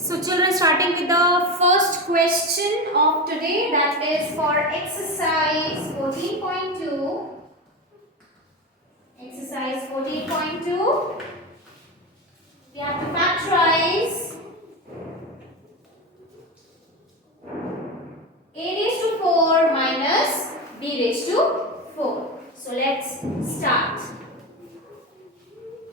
So children, starting with the first question of today, that is for exercise 14.2. Exercise 14.2. We have to factorize a raised to 4 minus b raised to 4. So let's start.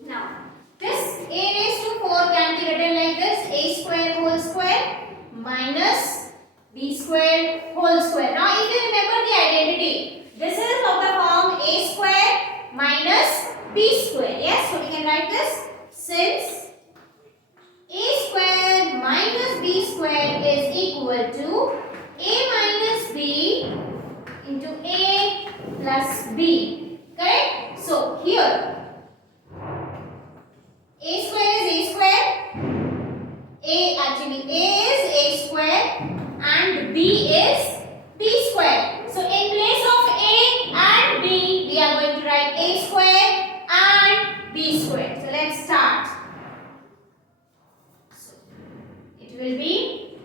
Now, this a raised to 4 can be written like this: a square whole square minus b square whole square. Now, if you remember the identity, this is of the form a square minus b square. Yes, so we can write this: since a square minus b square is equal to a minus b into a plus b. Correct? So, here a square is a square. A is a square and b is b square. So in place of a and b, we are going to write a square and b square. So let's start. So it will be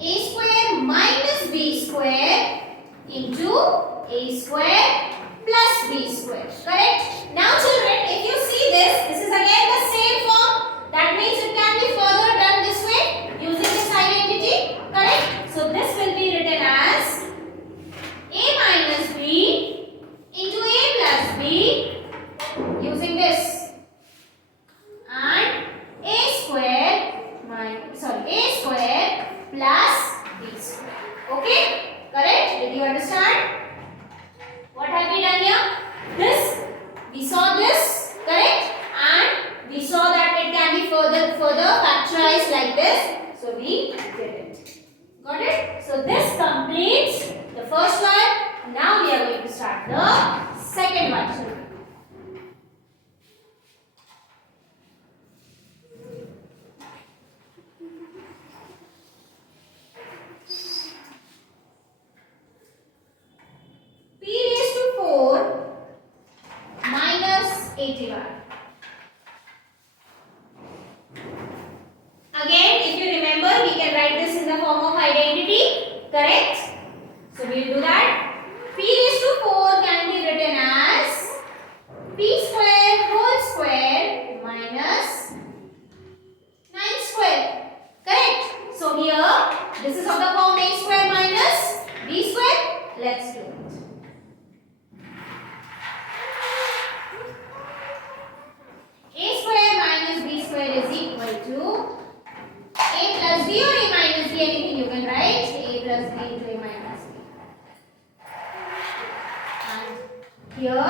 a square minus b square into a square plus b square. Correct? Now children, if you see this is again the same form. That means it can be further done this way using this identity. Correct? So this will be written as a minus b into a plus b using this, and a square plus b square. Okay? Correct? Did you understand? What have we done here? This, we saw this, correct? And we saw that it can be further factorized like this. So we did it. Got it? So this completes the first one. Now we are going to start the second one, children. P raised to 4 minus 81. Again, if you remember, we can write this in the form of identity. Correct? So we will do that. P raised to 4 can be written as p square whole square minus 9 square. Correct? So here, this is of the form a square minus b square. Let's do it. A square minus b square is equal to a plus b or a minus b, anything you can write. A plus b into a minus b. And here,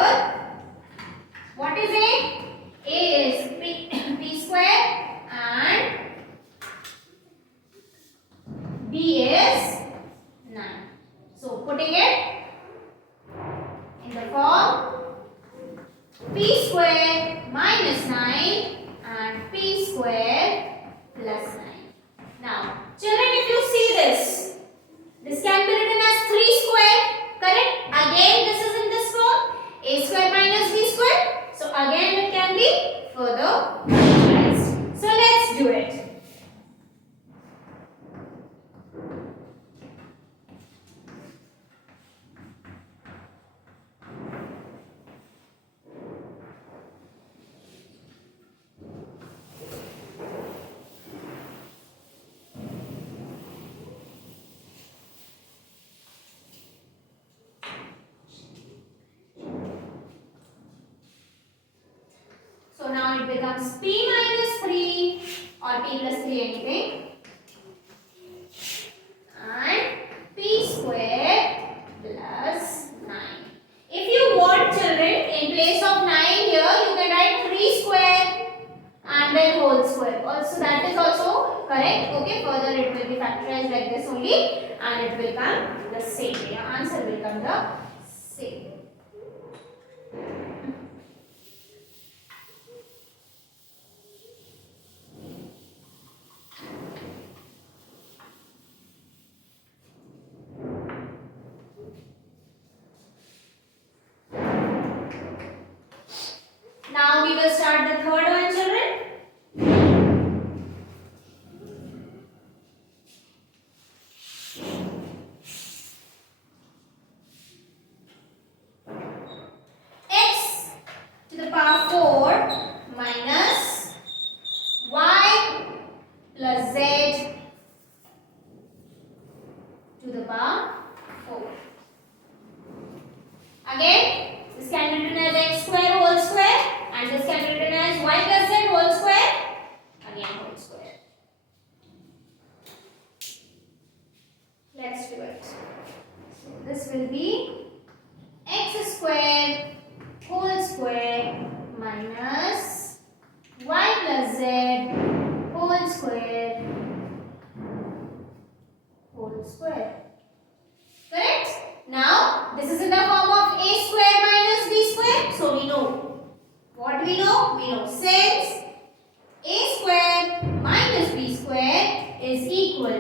what is a? A is p square and b is 9. So putting it in the form p square minus 9 and p square plus 9. Now, children, if you see this can be written as 3 square. Correct? Again, this is in this form, a square minus b square. So again, it can be further factorized. So let's do it. So now it becomes p minus 3 or p plus 3, anything, and p square plus 9. If you want, children, in place of 9 here, you can write 3 square and then whole square. Also, that is also correct. Okay, further it will be factorized like this only and it will come the same. Your answer will come the same. Now we will start the third one, children.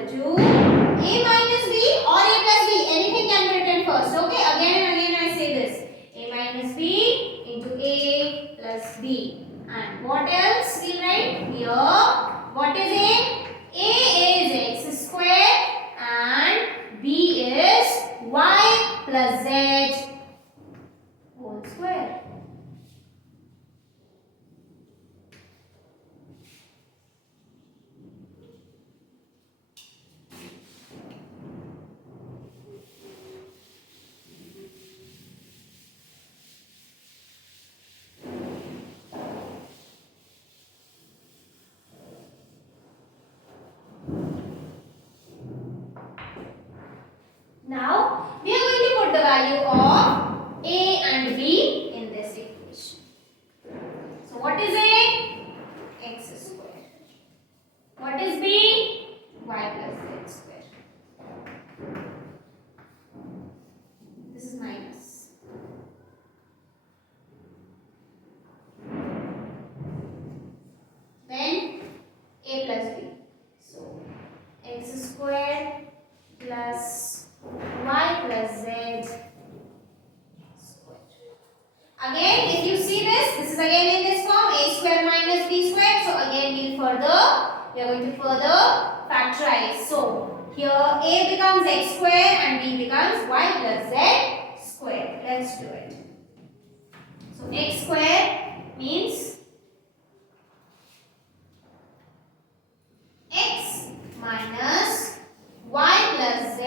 to a minus b or a plus b. Anything can be written first. Okay, again and again I say this. A minus b into a plus b. And what else we write here? What is a? A is x square and b is y plus z whole square. Now we are going to put the value of a and b in this equation. So what is a? X square. What is b? Y plus z square. This is minus. Then a plus b. So x square plus y plus z square. Again, if you see this is again in this form, a square minus b square. So again we are going to further factorize. So here a becomes x square and b becomes y plus z square. Let's do it. So x square means x minus y plus z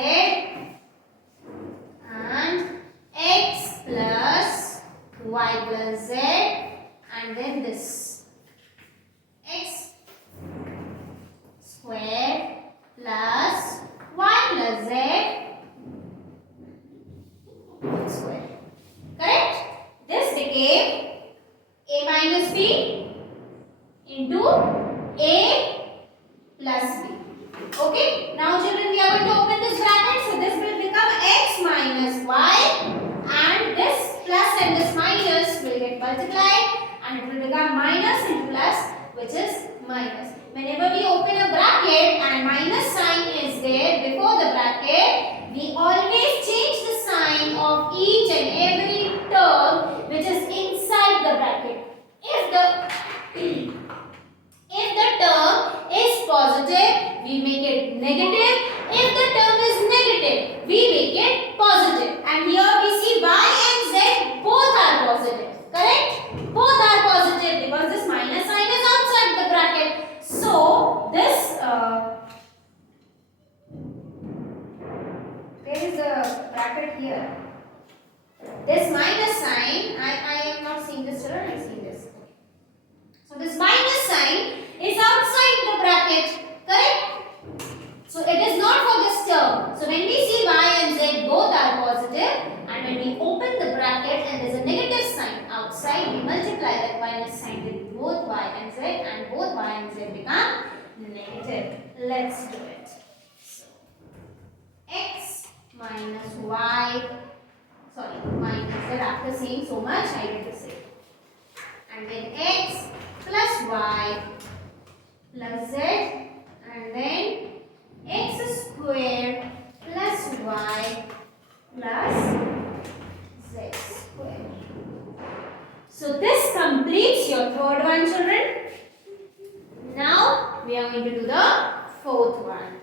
and x plus y plus z and then this x square plus y plus z whole square. Correct? This became a minus b into a plus b. Okay, now children we are going to open this bracket. So this will become x minus y and this plus and this minus will get multiplied and it will become minus into plus, which is minus. Whenever we open a bracket and minus sign is there before the bracket, we always change the sign of each and every term which is inside the bracket. If the term is positive, we make it negative. If the term is negative, we make it positive. And here we see y and z both are positive. Correct? Both are positive because this minus sign is outside the bracket. So this where is the bracket here? This minus sign, I am not seeing this, children, I am seeing this. So this minus sign is outside the bracket, correct? So it is not for this term. So when we see y and z both are positive and when we open the bracket and there is a negative sign outside, we multiply that minus sign with both y and z and both y and z become negative. Let's do it. So x minus y, minus z, after saying so much I did the same. And then x plus y plus z and then x square plus y plus z square. So this completes your third one, children. Now we are going to do the fourth one.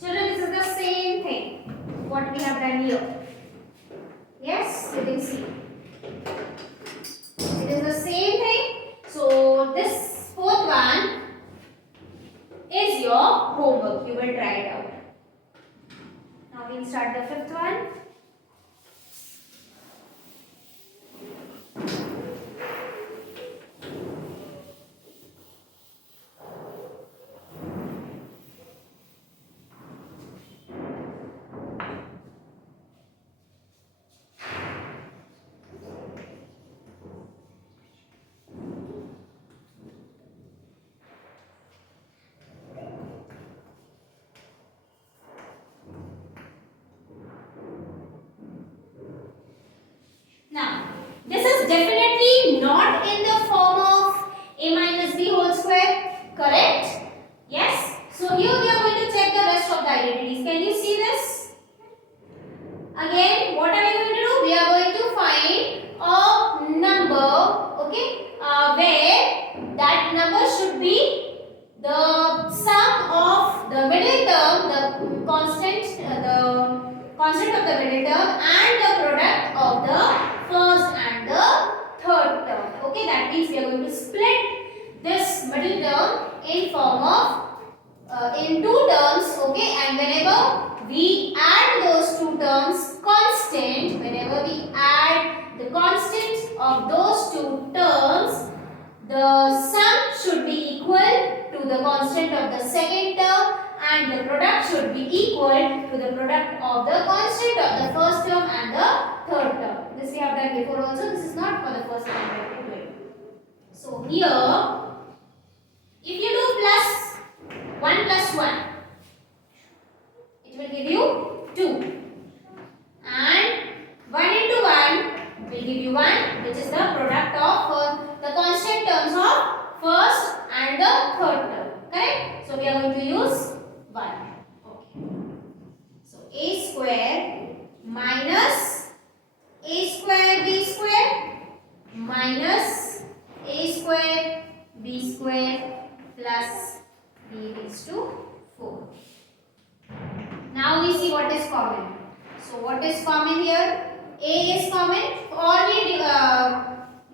Children, this is the same thing what we have done here. Yes, you can see. It is the same thing. So this fourth one is your homework. You will try it out. Now we'll start the fifth one. definitely not in the form of a minus b whole square. Correct? Yes. So here we are going to check the rest of the identities. Can you see this? Again, what are we going to do? We are going to find a number, okay, where that number should be the sum of the middle term, the constant of the middle term, and the product of the first and the third term. Okay, that means we are going to split this middle term in form of in two terms. Okay, and whenever we add those two terms constant, whenever we add the constant of those two terms, the sum should be equal to the constant of the second term, and the product should be equal to the product of the constant of the first term and the third term. This we have done before also. This is not for the first time we have to do it. So here, if you do plus 1 plus 1, it will give you 2. And 1 into 1 will give you 1, which is the product of the constant terms of first and the third term. Correct? So we are going to use 1. Okay. So a square minus a square b square minus a square b square plus b raised to 4. Now we see what is common. So what is common here? A is common, or we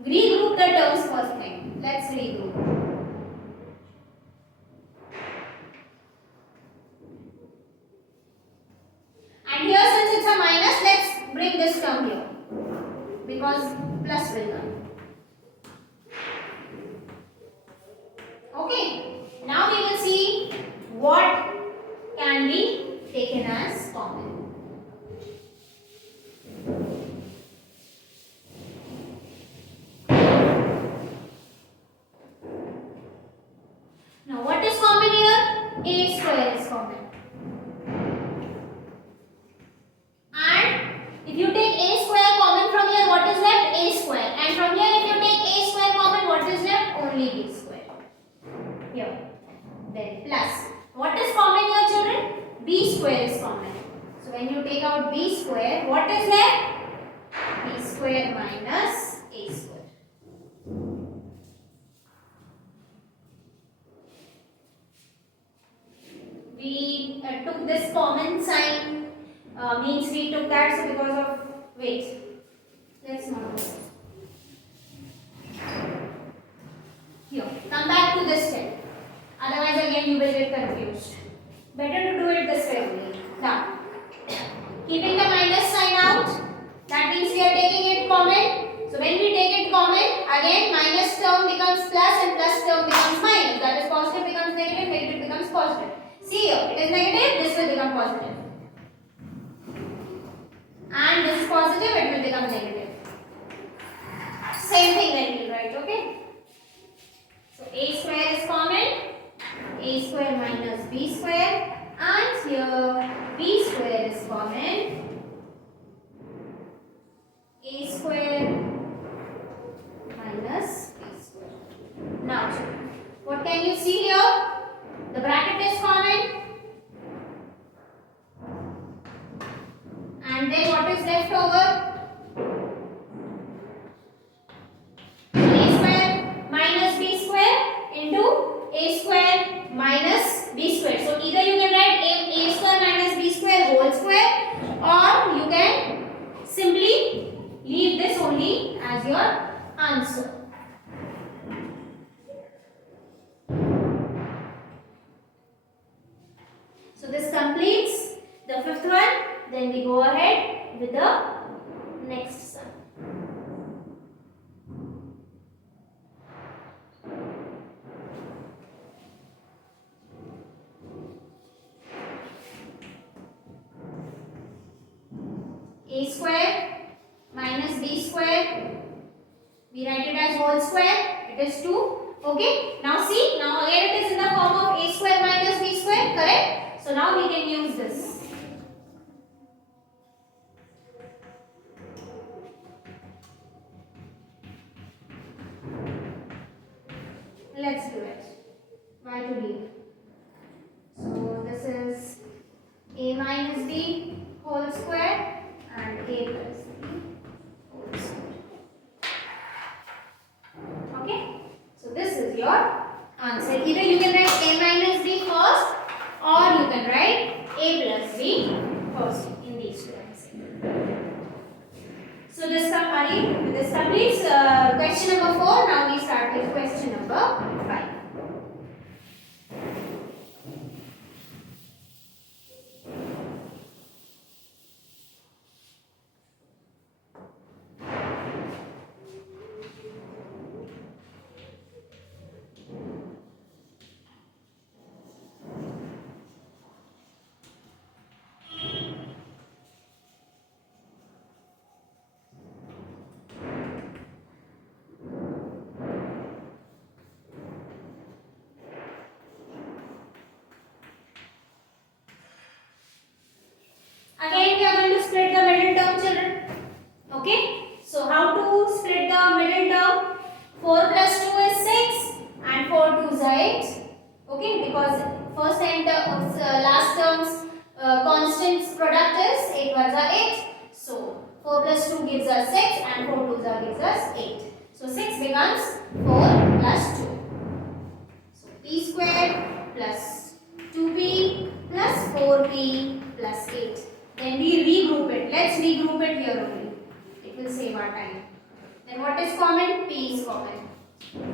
regroup the terms first thing. Let's regroup. And here, since it's a minus, let's bring this term here, because plus will come. Okay. Now we will see what can be taken as common. Now what is common here? A square is common. And if you take a square common from here, what is left? A square. And from here, if you take a square common, what is left? Only b square. Here. Then plus. What is common here, children? B square is common. So when you take out b square, what is left? B square minus a square. We took this common sign, means we took that, so because of, wait, let's not do it. Here, come back to this step. Otherwise again you will get confused. Better to do it this way only. Now, keeping the minus sign out, that means we are taking it common. So when we take it common, again minus term becomes plus and plus term becomes minus. That is positive becomes negative, negative becomes positive. See here, it is negative, this will become positive. And this is positive, it will become negative. Same thing when we write, okay? So a square is common, a square minus b square, and here b square is common, a square minus b square. Now, what can you see here? The bracket is common, and then what is left over? A square minus b square into a square minus b square. So either you can write a square minus b square whole square, or you can simply leave this only as your answer. So this completes the fifth one. Then we go ahead with the next sum. A square minus b square, we write it as whole square, it is 2. Okay, now see, now again it is in the form of a square minus b square, correct? So now we can use this. have to leave. So this is a minus b whole square and a plus b whole square. Okay, so this is your answer. Either you can write a minus b first or you can write a plus b first in these two answers. So this completes question number 4. Now we start with question number 5. Again we are going to split the middle term, children. Okay, so how to split the middle term? 4 plus 2 is 6 and 4 2s are 8. Okay, because first and last terms constants product is 8 ones are 8. So 4 plus 2 gives us 6 and 4 2s are gives us 8. So 6 becomes 4 plus 2. So p square plus 2p plus 4p plus 8. Then we regroup it. Let's regroup it here only. It will save our time. Then what is common? P is common.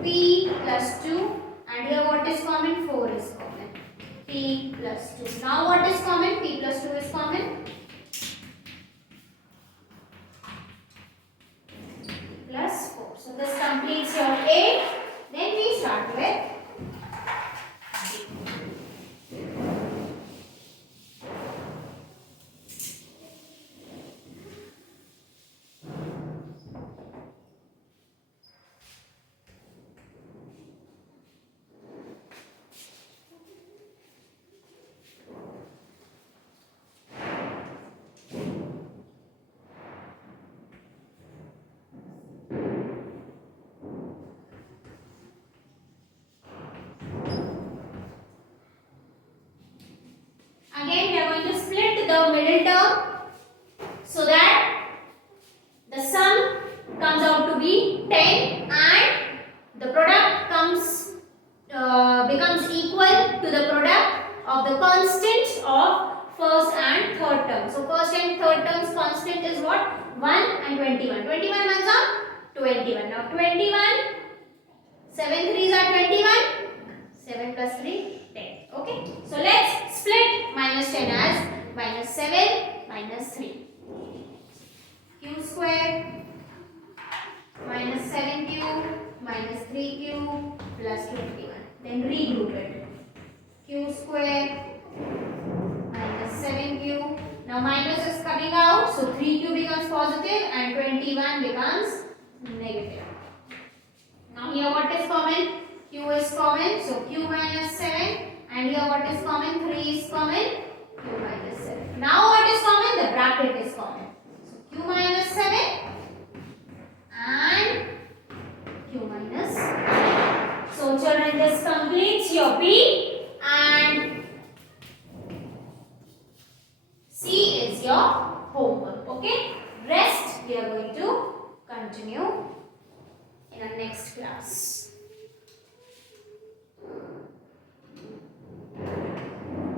P plus 2 and here what is common? 4 is common. P plus 2. Now what is common? P plus 2 is common. Plus 4. So this completes your A. Then we start with again we are going to split the middle term so that the sum comes out to be 10 and the product becomes equal to the product of the constant of first and third term. So first and third terms constant is what? 1 and 21. 21 ones are 21. Now 21, 7 3s are 21, 7 plus 3, 10. Okay, so let's split minus 10 as minus 7 minus 3. Q square minus 7q minus 3q plus 21. Then regroup it. Q square minus 7q. Now minus is coming out, so 3q becomes positive and 21 becomes negative. Now here what is common? Q is common, so q minus 7. And here what is common? 3 is common. Q minus 7. Now what is common? The bracket is common. So q minus 7 and q minus 7. So children, this completes your B and C is your homework. Okay. Rest we are going to continue in our next class.